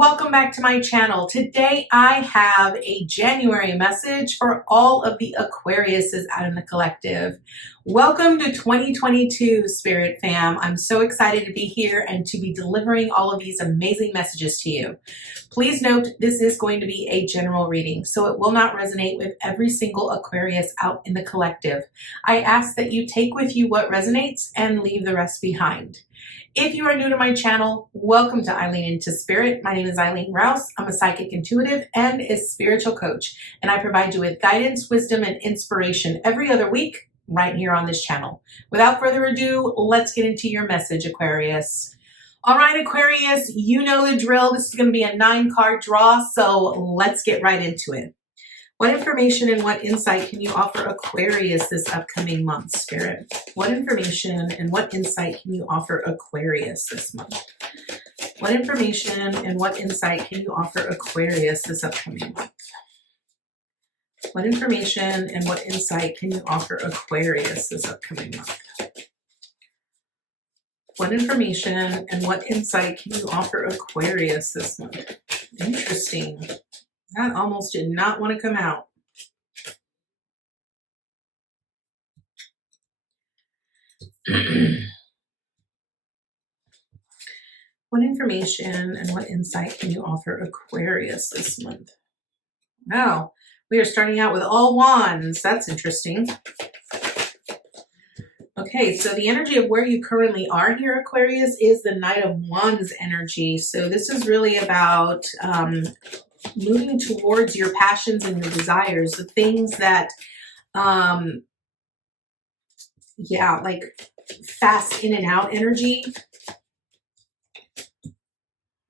welcome back to my channel. Today I have a January message for all of the Aquariuses out in the collective. Welcome to 2022, Spirit Fam. I'm so excited to be here and to be delivering all of these amazing messages to you. Please note this is going to be a general reading, so it will not resonate with every single Aquarius out in the collective. I ask that you take with you what resonates and leave the rest behind. If you are new to my channel, welcome to Eileen Into Spirit. My name is Eileen Rouse. I'm a psychic intuitive and a spiritual coach, and I provide you with guidance, wisdom, and inspiration every other week right here on this channel. Without further ado, let's get into your message, Aquarius. All right, Aquarius, you know the drill. This is going to be a 9-card draw, so let's get right into it. What information and what insight can you offer Aquarius this upcoming month, Spirit? What information and what insight can you offer Aquarius this month? What information and what insight can you offer Aquarius this upcoming month? What information and what insight can you offer Aquarius this upcoming month? What information and what insight can you offer Aquarius this month? Interesting. That almost did not want to come out. What information and what insight can you offer Aquarius this month? Wow, we are starting out with all wands. That's interesting. Okay, so the energy of where you currently are here, Aquarius, is the Knight of Wands energy. So this is really about moving towards your passions and your desires, the things that, yeah, like fast in and out energy. All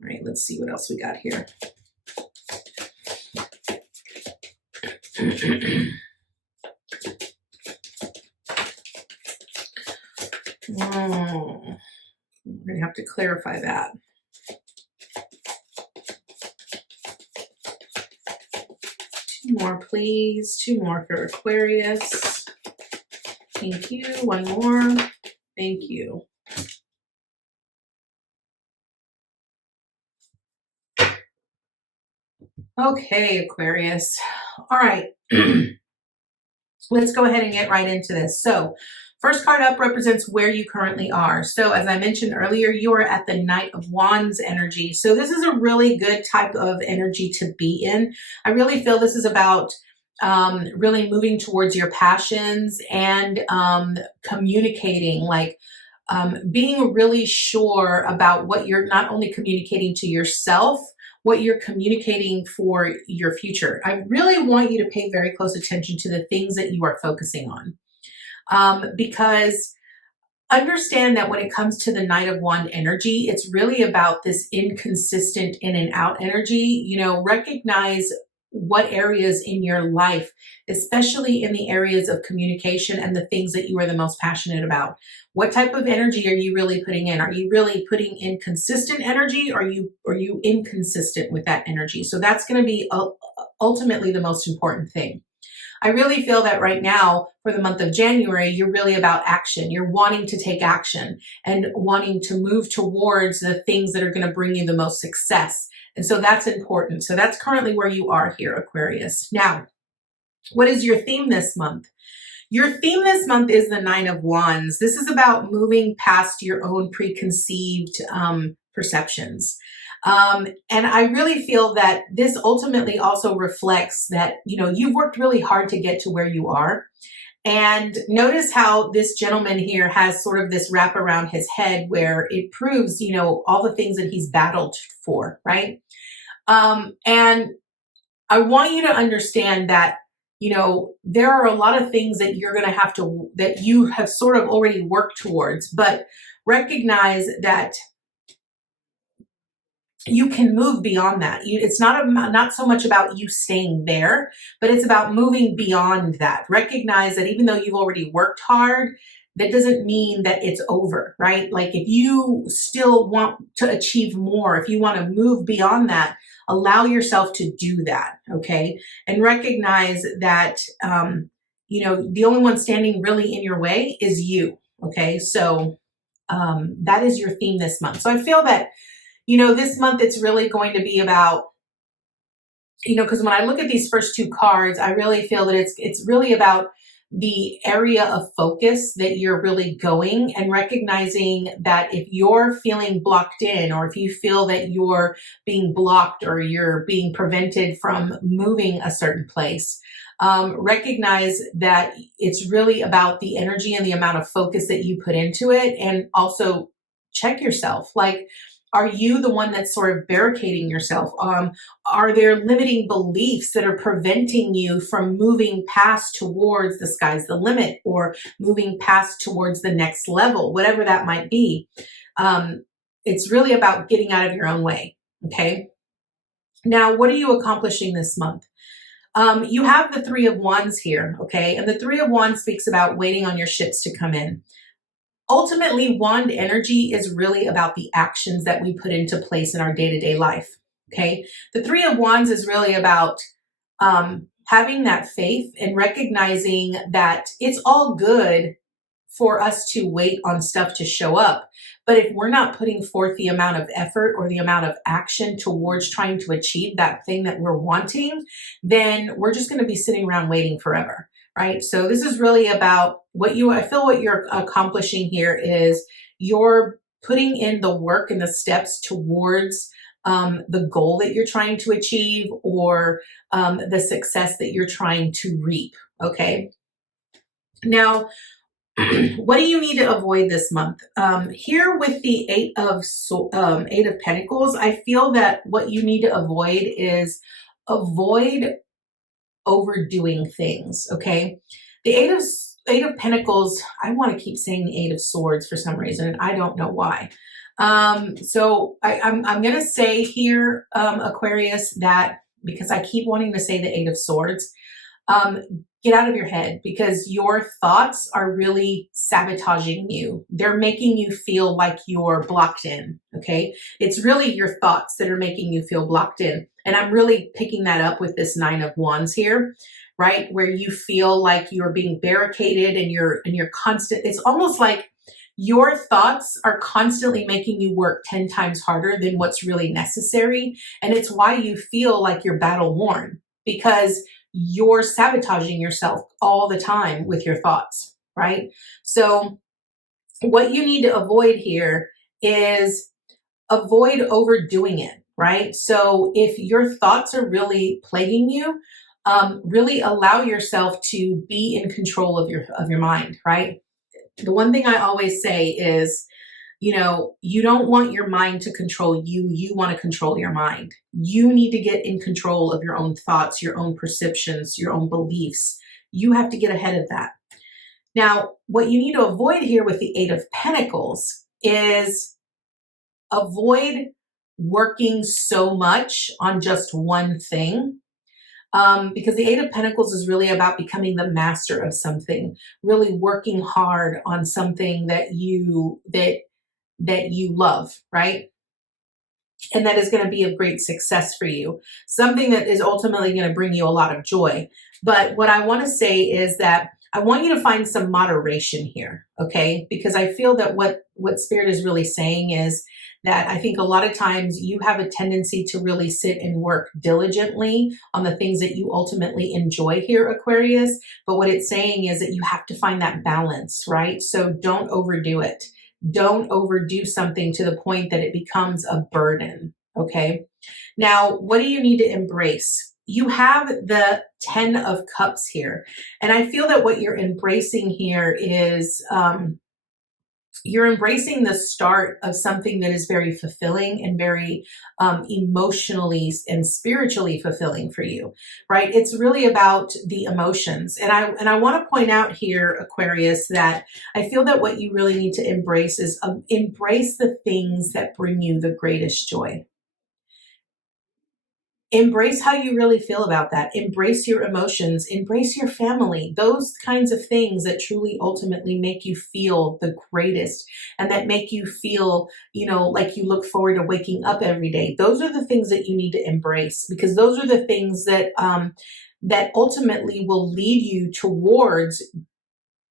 right, let's see what else we got here. We're going to have to clarify that. Two more, please. Two more for Aquarius. Thank you. One more. Thank you. Okay, Aquarius. All right. Let's go ahead and get right into this. So, first card up represents where you currently are. So, as I mentioned earlier, you are at the Knight of Wands energy. So, this is a really good type of energy to be in. I really feel this is about really moving towards your passions and communicating, like being really sure about what you're not only communicating to yourself, what you're communicating for your future. I really want you to pay very close attention to the things that you are focusing on. Because understand that when it comes to the Knight of Wands energy, it's really about this inconsistent in and out energy. You know, recognize what areas in your life, especially in the areas of communication and the things that you are the most passionate about. What type of energy are you really putting in? Are you really putting in consistent energy, or are you inconsistent with that energy? So that's going to be ultimately the most important thing. I really feel that right now, for the month of January, you're really about action. You're wanting to take action and wanting to move towards the things that are going to bring you the most success. And so that's important. So that's currently where you are here, Aquarius. Now, what is your theme this month? Your theme this month is the Nine of Wands. This is about moving past your own preconceived perceptions. And I really feel that this ultimately also reflects that, you know, you've worked really hard to get to where you are. And notice how this gentleman here has sort of this wrap around his head where it proves, you know, all the things that he's battled for, right? And I want you to understand that, you know, there are a lot of things that you're going to have to, that you have sort of already worked towards, but recognize that you can move beyond that. It's not so much about you staying there, but it's about moving beyond that. Recognize that even though you've already worked hard, that doesn't mean that it's over, right? Like if you still want to achieve more, if you want to move beyond that, allow yourself to do that, okay? And recognize that, you know, the only one standing really in your way is you, okay? So that is your theme this month. So I feel that This month it's really going to be about, because when I look at these first two cards, I really feel that it's really about the area of focus that you're really going, and recognizing that if you're feeling blocked in, or if you feel that you're being blocked or you're being prevented from moving a certain place, recognize that it's really about the energy and the amount of focus that you put into it. And also check yourself. Like, are you the one that's sort of barricading yourself? Are there limiting beliefs that are preventing you from moving past towards the sky's the limit, or moving past towards the next level, whatever that might be? It's really about getting out of your own way. Okay. Now, what are you accomplishing this month? You have the Three of Wands here. Okay. And the Three of Wands speaks about waiting on your ships to come in. Ultimately, wand energy is really about the actions that we put into place in our day-to-day life. Okay. The Three of Wands is really about having that faith and recognizing that it's all good for us to wait on stuff to show up. But if we're not putting forth the amount of effort or the amount of action towards trying to achieve that thing that we're wanting, then we're just going to be sitting around waiting forever. Right. So this is really about I feel what you're accomplishing here is you're putting in the work and the steps towards the goal that you're trying to achieve, or the success that you're trying to reap. Okay. Now, what do you need to avoid this month? Here with the Eight of Pentacles, I feel that what you need to avoid is avoid overdoing things. Okay. The Eight of Pentacles, I want to keep saying the Eight of Swords for some reason, and I don't know why. So I'm going to say here, Aquarius, that because I keep wanting to say the Eight of Swords, get out of your head, because your thoughts are really sabotaging you. They're making you feel like you're blocked in. Okay. It's really your thoughts that are making you feel blocked in. And I'm really picking that up with this Nine of Wands here, right? Where you feel like you're being barricaded and you're constant. It's almost like your thoughts are constantly making you work 10 times harder than what's really necessary. And it's why you feel like you're battle worn, because you're sabotaging yourself all the time with your thoughts, right? So what you need to avoid here is avoid overdoing it, right? So if your thoughts are really plaguing you, really allow yourself to be in control of your mind, right? The one thing I always say is, you don't want your mind to control you. You want to control your mind. You need to get in control of your own thoughts, your own perceptions, your own beliefs. You have to get ahead of that. Now, what you need to avoid here with the Eight of Pentacles is avoid working so much on just one thing. Because the Eight of Pentacles is really about becoming the master of something, really working hard on something that you love, right? And that is going to be a great success for you, something that is ultimately going to bring you a lot of joy. But what I want to say is that I want you to find some moderation here, okay? Because I feel that what Spirit is really saying is that I think a lot of times you have a tendency to really sit and work diligently on the things that you ultimately enjoy here, Aquarius. But what it's saying is that you have to find that balance, right? So don't overdo it. Don't overdo something to the point that it becomes a burden, okay? Now, what do you need to embrace? You have the 10 of Cups here. And I feel that what you're embracing here is you're embracing the start of something that is very fulfilling and very emotionally and spiritually fulfilling for you, right? It's really about the emotions. And I want to point out here, Aquarius, that I feel that what you really need to embrace is embrace the things that bring you the greatest joy. Embrace how you really feel about that. Embrace your emotions. Embrace your family. Those kinds of things that truly ultimately make you feel the greatest and that make you feel, like you look forward to waking up every day. Those are the things that you need to embrace, because those are the things that that ultimately will lead you towards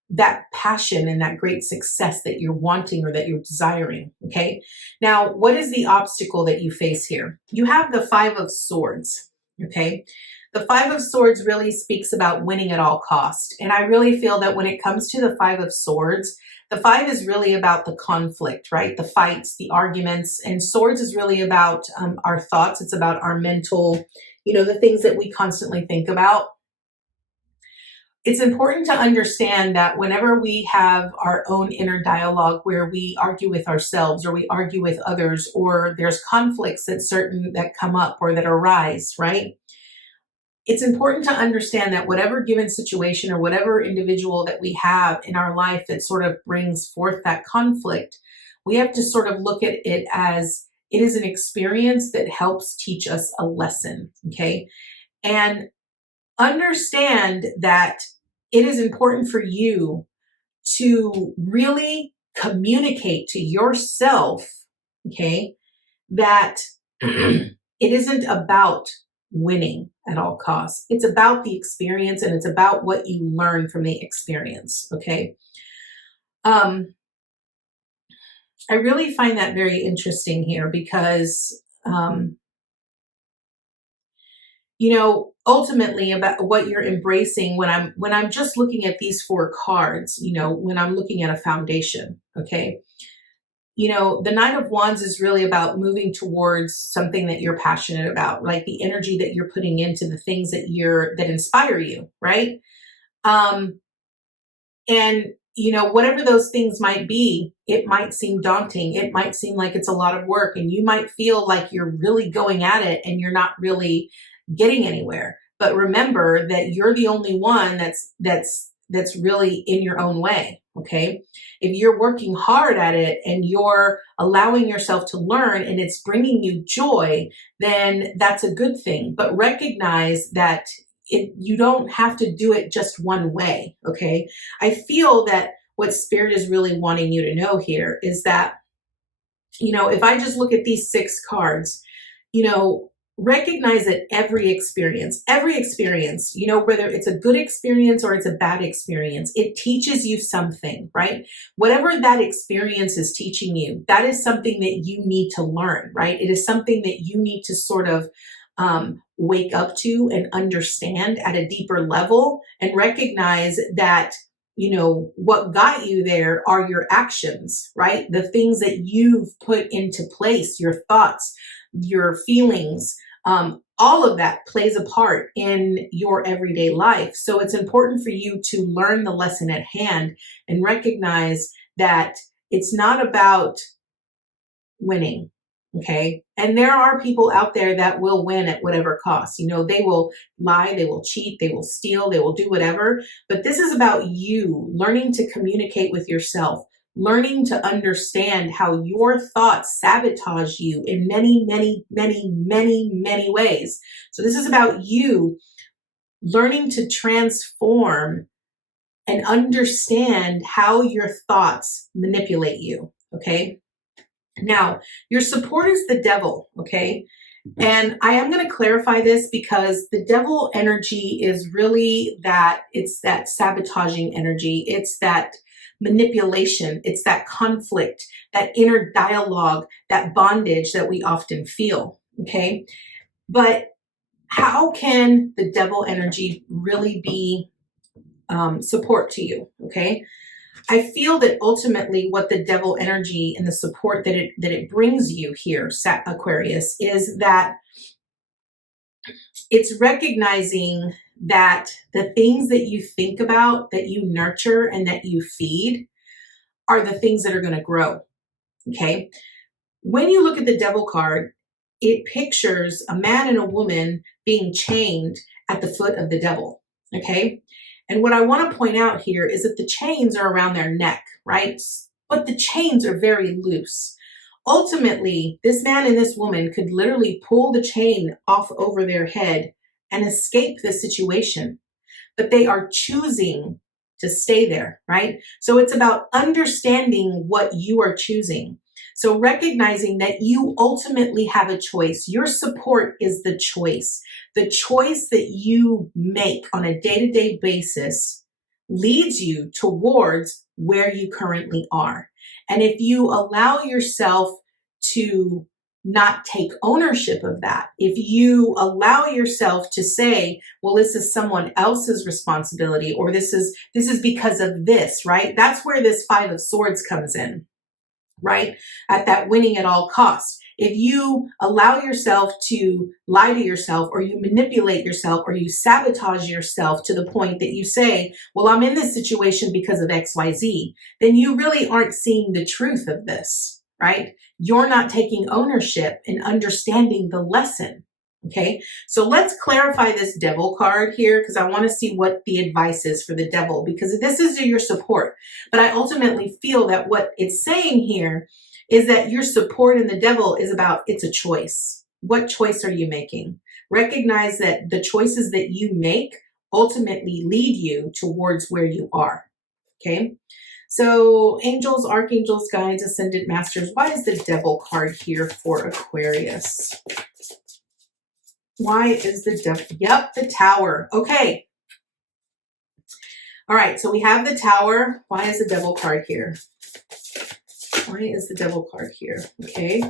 that passion and that great success that you're wanting or that you're desiring. Okay. Now, what is the obstacle that you face here? You have the Five of Swords. Okay. The Five of Swords really speaks about winning at all cost. And I really feel that when it comes to the Five of Swords, the five is really about the conflict, right? The fights, the arguments, and swords is really about our thoughts. It's about our mental, the things that we constantly think about. It's important to understand that whenever we have our own inner dialogue where we argue with ourselves or we argue with others, or there's conflicts that come up or that arise, right? It's important to understand that whatever given situation or whatever individual that we have in our life that sort of brings forth that conflict, we have to sort of look at it as it is an experience that helps teach us a lesson, okay? And understand that it is important for you to really communicate to yourself, okay, that it isn't about winning at all costs. It's about the experience, and it's about what you learn from the experience, okay? I really find that very interesting here because, ultimately about what you're embracing when I'm just looking at these four cards, when I'm looking at a foundation, okay? The Knight of Wands is really about moving towards something that you're passionate about, like the energy that you're putting into the things that inspire you, right? And whatever those things might be, it might seem daunting. It might seem like it's a lot of work, and you might feel like you're really going at it and you're not really getting anywhere. But remember that you're the only one that's really in your own way, okay? If you're working hard at it and you're allowing yourself to learn and it's bringing you joy, then that's a good thing. But recognize that you don't have to do it just one way, okay? I feel that what Spirit is really wanting you to know here is that, if I just look at these six cards, recognize that every experience, whether it's a good experience or it's a bad experience, it teaches you something, right? Whatever that experience is teaching you, that is something that you need to learn, right? It is something that you need to sort of wake up to and understand at a deeper level, and recognize that what got you there are your actions, right? The things that you've put into place, your thoughts, your feelings, all of that plays a part in your everyday life. So it's important for you to learn the lesson at hand and recognize that it's not about winning. Okay. And there are people out there that will win at whatever cost. They will lie, they will cheat, they will steal, they will do whatever. But this is about you learning to communicate with yourself, learning to understand how your thoughts sabotage you in many, many, many, many, many ways. So this is about you learning to transform and understand how your thoughts manipulate you. Okay. Now, your support is the devil, okay? And I am going to clarify this because the devil energy is really it's that sabotaging energy. It's that manipulation. It's that conflict, that inner dialogue, that bondage that we often feel, okay? But how can the devil energy really be support to you, okay? I feel that ultimately what the devil energy and the support that it brings you here, Aquarius, is that it's recognizing that the things that you think about, that you nurture, and that you feed are the things that are going to grow, okay? When you look at the devil card, it pictures a man and a woman being chained at the foot of the devil, okay? And what I want to point out here is that the chains are around their neck, right? But the chains are very loose. Ultimately, this man and this woman could literally pull the chain off over their head and escape the situation, but they are choosing to stay there, right? So it's about understanding what you are choosing. So recognizing that you ultimately have a choice. Your support is the choice that you make on a day-to-day basis leads you towards where you currently are. And if you allow yourself to not take ownership of that, if you allow yourself to say, well, this is someone else's responsibility, or this is because of this, right? That's where this Five of Swords comes in, right? At that winning at all costs. If you allow yourself to lie to yourself, or you manipulate yourself, or you sabotage yourself to the point that you say, well, I'm in this situation because of XYZ, then you really aren't seeing the truth of this, right? You're not taking ownership and understanding the lesson. Okay, so let's clarify this Devil card here, because I want to see what the advice is for the Devil, because this is your support. But I ultimately feel that what it's saying here is that your support in the Devil is about, it's a choice. What choice are you making? Recognize that the choices that you make ultimately lead you towards where you are. Okay, so angels, archangels, guides, ascended masters. Why is the Devil card here for Aquarius? Why is the Devil? Yep, the Tower. Okay. All right, so we have the Tower. Why is the Devil card here? Why is the Devil card here? Okay.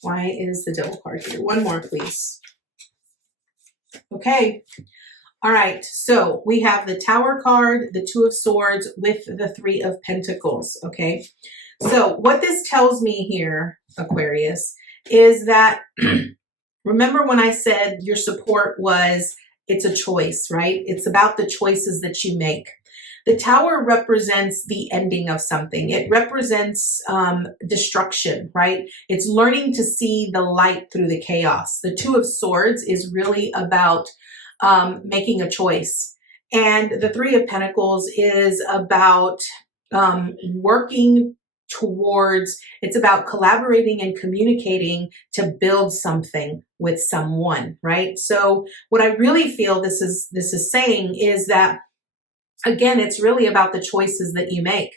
Why is the Devil card here? One more, please. Okay. All right, so we have the Tower card, the Two of Swords with the Three of Pentacles. Okay. So what this tells me here, Aquarius, is that remember when I said your support was, it's a choice, right? It's about the choices that you make. The Tower represents the ending of something. It represents destruction, right? It's learning to see the light through the chaos. The Two of Swords is really about making a choice. And the Three of Pentacles is about working towards, it's about collaborating and communicating to build something with someone, right? So what I really feel this is saying is that, again, it's really about the choices that you make,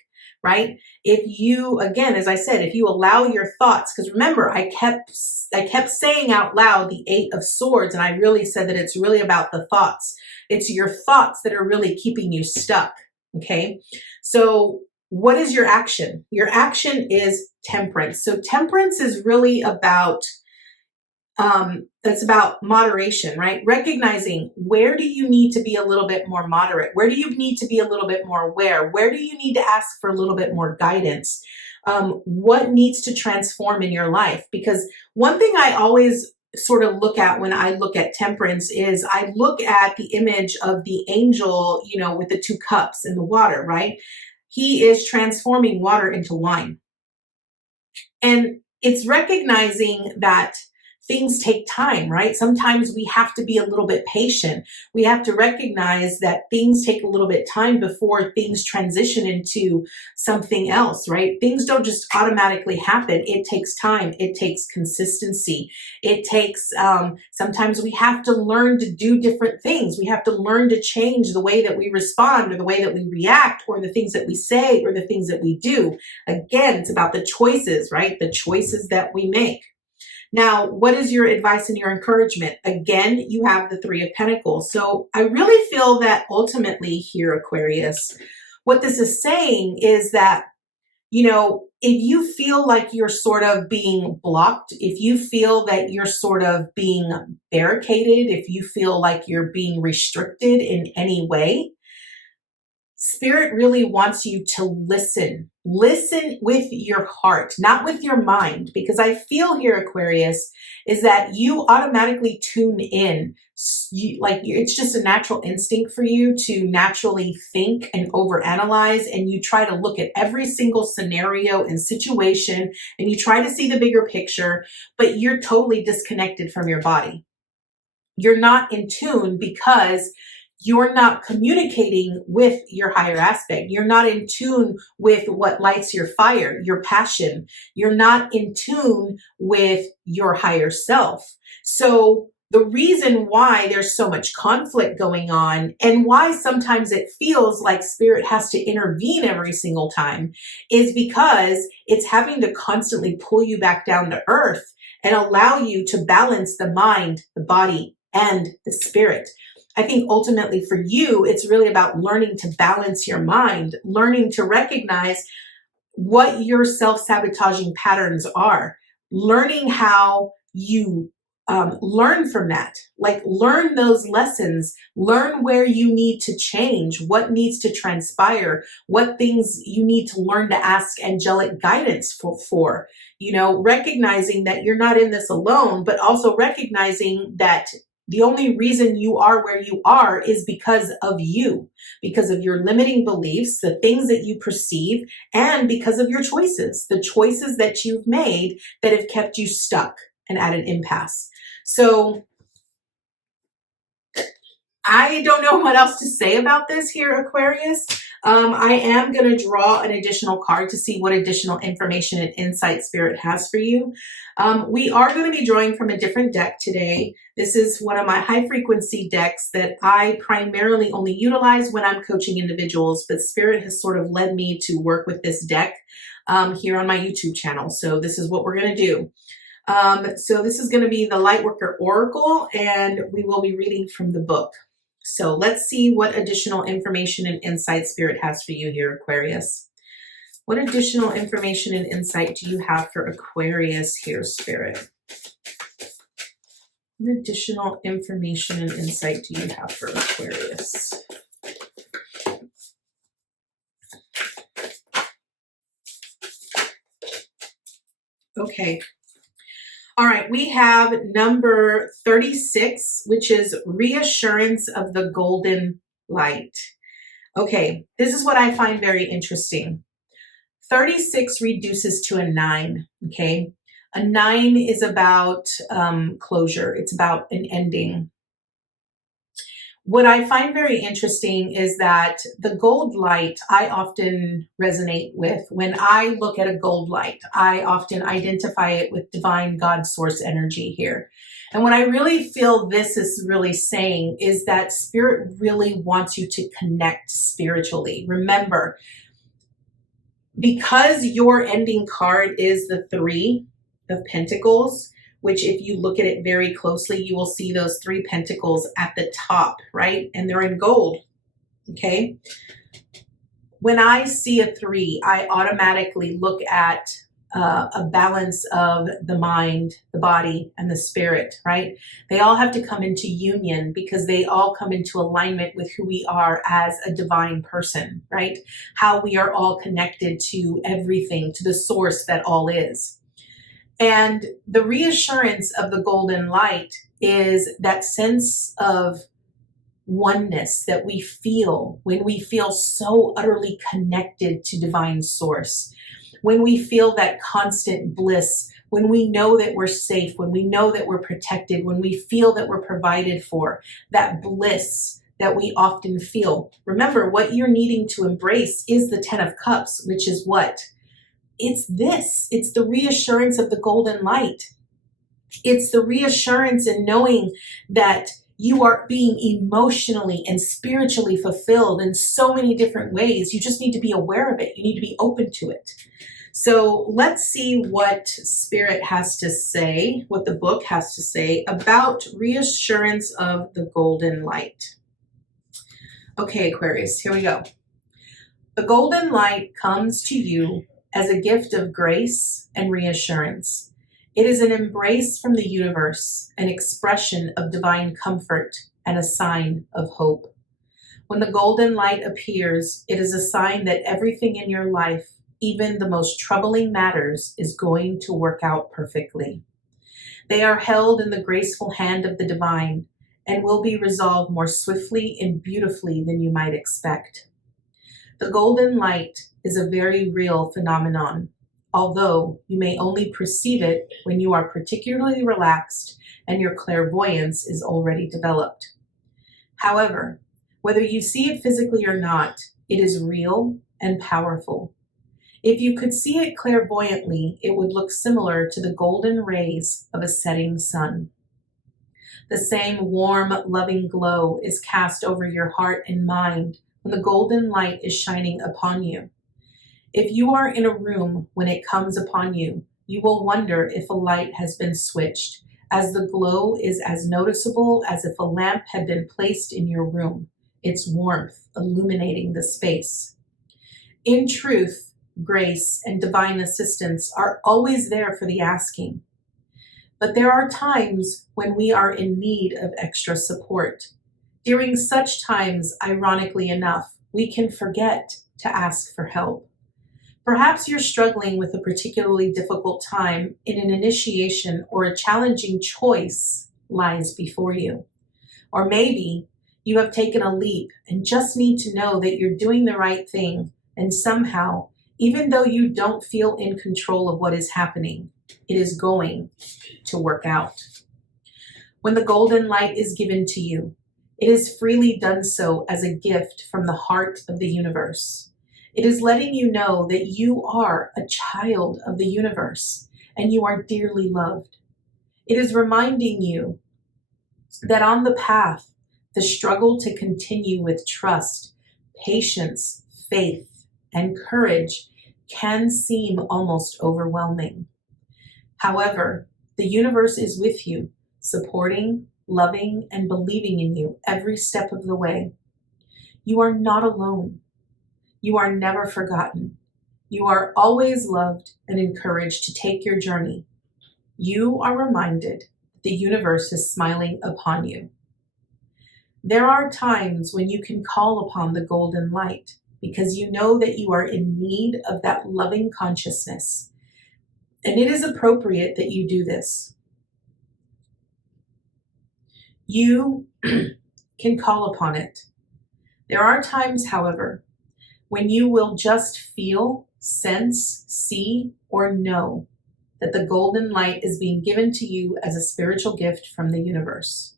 right? If you, again, as I said, if you allow your thoughts, because remember, I kept saying out loud the Eight of Swords, and I really said that it's really about the thoughts. It's your thoughts that are really keeping you stuck, okay? So what is your action? Your action is temperance. So temperance is really about, it's about moderation, right? Recognizing, where do you need to be a little bit more moderate? Where do you need to be a little bit more aware? Where do you need to ask for a little bit more guidance? What needs to transform in your life? Because one thing I always sort of look at when I look at temperance is I look at the image of the angel, you know, with the two cups in the water, right? He is transforming water into wine. And it's recognizing that things take time, right? Sometimes we have to be a little bit patient. We have to recognize that things take a little bit time before things transition into something else, right? Things don't just automatically happen. It takes time. It takes consistency. It takes, sometimes we have to learn to do different things. We have to learn to change the way that we respond, or the way that we react, or the things that we say, or the things that we do. Again, it's about the choices, right? The choices that we make. Now, what is your advice and your encouragement? Again, you have the Three of Pentacles. So I really feel that ultimately here, Aquarius, what this is saying is that, you know, if you feel like you're sort of being blocked, if you feel that you're sort of being barricaded, if you feel like you're being restricted in any way, Spirit really wants you to listen. Listen with your heart, not with your mind, because I feel here, Aquarius, is that you automatically tune in. It's just a natural instinct for you to naturally think and overanalyze, and you try to look at every single scenario and situation, and you try to see the bigger picture, but you're totally disconnected from your body. You're not in tune because you're not communicating with your higher aspect. You're not in tune with what lights your fire, your passion. You're not in tune with your higher self. So the reason why there's so much conflict going on, and why sometimes it feels like Spirit has to intervene every single time, is because it's having to constantly pull you back down to earth and allow you to balance the mind, the body, and the spirit. I think ultimately for you, it's really about learning to balance your mind, learning to recognize what your self-sabotaging patterns are, learning how you learn from that, like learn those lessons, learn where you need to change, what needs to transpire, what things you need to learn to ask angelic guidance for, recognizing that you're not in this alone, but also recognizing that the only reason you are where you are is because of you, because of your limiting beliefs, the things that you perceive, and because of your choices, the choices that you've made that have kept you stuck and at an impasse. So I don't know what else to say about this here, Aquarius. I am going to draw an additional card to see what additional information and insight Spirit has for you. We are going to be drawing from a different deck today. This is one of my high frequency decks that I primarily only utilize when I'm coaching individuals, but Spirit has sort of led me to work with this deck here on my YouTube channel. So this is what we're going to do. So this is going to be the Lightworker Oracle, and we will be reading from the book. So let's see what additional information and insight Spirit has for you here, Aquarius. What additional information and insight do you have for Aquarius here, Spirit? What additional information and insight do you have for Aquarius? Okay. All right, we have number 36, which is reassurance of the golden light. Okay, this is what I find very interesting. 36 reduces to a 9, okay? A 9 is about closure. It's about an ending. What I find very interesting is that the gold light I often resonate with. When I look at a gold light, I often identify it with divine God source energy here. And what I really feel this is really saying is that Spirit really wants you to connect spiritually. Remember, because your ending card is the 3 of Pentacles, which if you look at it very closely, you will see those 3 pentacles at the top, right? And they're in gold, okay? When I see a 3, I automatically look at a balance of the mind, the body, and the spirit, right? They all have to come into union because they all come into alignment with who we are as a divine person, right? How we are all connected to everything, to the source that all is. And the reassurance of the golden light is that sense of oneness that we feel when we feel so utterly connected to divine source, when we feel that constant bliss, when we know that we're safe, when we know that we're protected, when we feel that we're provided for, that bliss that we often feel. Remember, what you're needing to embrace is the 10 of Cups, which is what? It's this. It's the reassurance of the golden light. It's the reassurance in knowing that you are being emotionally and spiritually fulfilled in so many different ways. You just need to be aware of it. You need to be open to it. So let's see what Spirit has to say, what the book has to say about reassurance of the golden light. Okay, Aquarius, here we go. The golden light comes to you as a gift of grace and reassurance. It is an embrace from the universe, an expression of divine comfort, and a sign of hope. When the golden light appears, it is a sign that everything in your life, even the most troubling matters, is going to work out perfectly. They are held in the graceful hand of the divine and will be resolved more swiftly and beautifully than you might expect. The golden light is a very real phenomenon, although you may only perceive it when you are particularly relaxed and your clairvoyance is already developed. However, whether you see it physically or not, it is real and powerful. If you could see it clairvoyantly, it would look similar to the golden rays of a setting sun. The same warm, loving glow is cast over your heart and mind when the golden light is shining upon you. If you are in a room when it comes upon you, you will wonder if a light has been switched, as the glow is as noticeable as if a lamp had been placed in your room, its warmth illuminating the space. In truth, grace and divine assistance are always there for the asking. But there are times when we are in need of extra support. During such times, ironically enough, we can forget to ask for help. Perhaps you're struggling with a particularly difficult time in an initiation, or a challenging choice lies before you. Or maybe you have taken a leap and just need to know that you're doing the right thing, and somehow, even though you don't feel in control of what is happening, it is going to work out. When the golden light is given to you, it is freely done so as a gift from the heart of the universe. It is letting you know that you are a child of the universe and you are dearly loved. It is reminding you that on the path, the struggle to continue with trust, patience, faith, and courage can seem almost overwhelming. However, the universe is with you, supporting, loving, and believing in you every step of the way. You are not alone. You are never forgotten. You are always loved and encouraged to take your journey. You are reminded the universe is smiling upon you. There are times when you can call upon the golden light because you know that you are in need of that loving consciousness. And it is appropriate that you do this. You can call upon it. There are times, however, when you will just feel, sense, see, or know that the golden light is being given to you as a spiritual gift from the universe.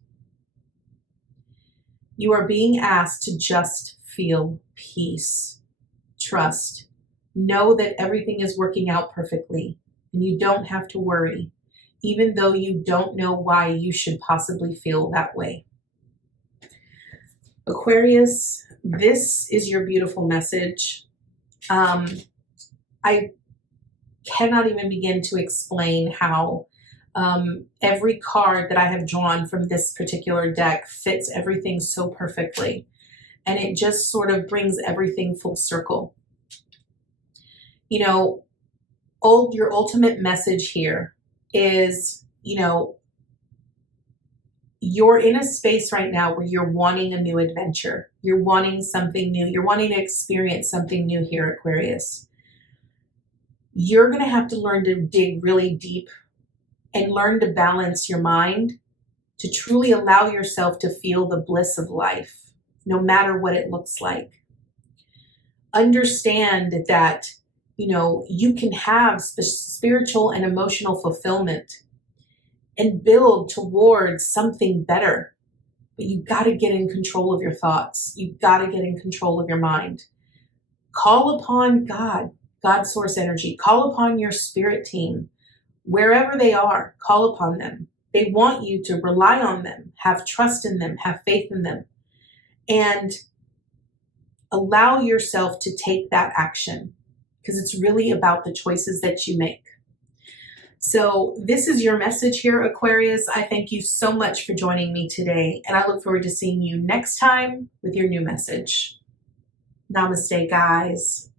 You are being asked to just feel peace, trust, know that everything is working out perfectly, and you don't have to worry, even though you don't know why you should possibly feel that way. Aquarius, this is your beautiful message. I cannot even begin to explain how every card that I have drawn from this particular deck fits everything so perfectly. And it just sort of brings everything full circle. You know, your ultimate message here is, you're in a space right now where you're wanting a new adventure. You're wanting something new. You're wanting to experience something new here, Aquarius. You're going to have to learn to dig really deep and learn to balance your mind to truly allow yourself to feel the bliss of life, no matter what it looks like. Understand that, you can have spiritual and emotional fulfillment and build towards something better. But you've got to get in control of your thoughts. You've got to get in control of your mind. Call upon God, God source energy. Call upon your spirit team. Wherever they are, call upon them. They want you to rely on them, have trust in them, have faith in them, and allow yourself to take that action, because it's really about the choices that you make. So this is your message here, Aquarius. I thank you so much for joining me today, and I look forward to seeing you next time with your new message. Namaste, guys.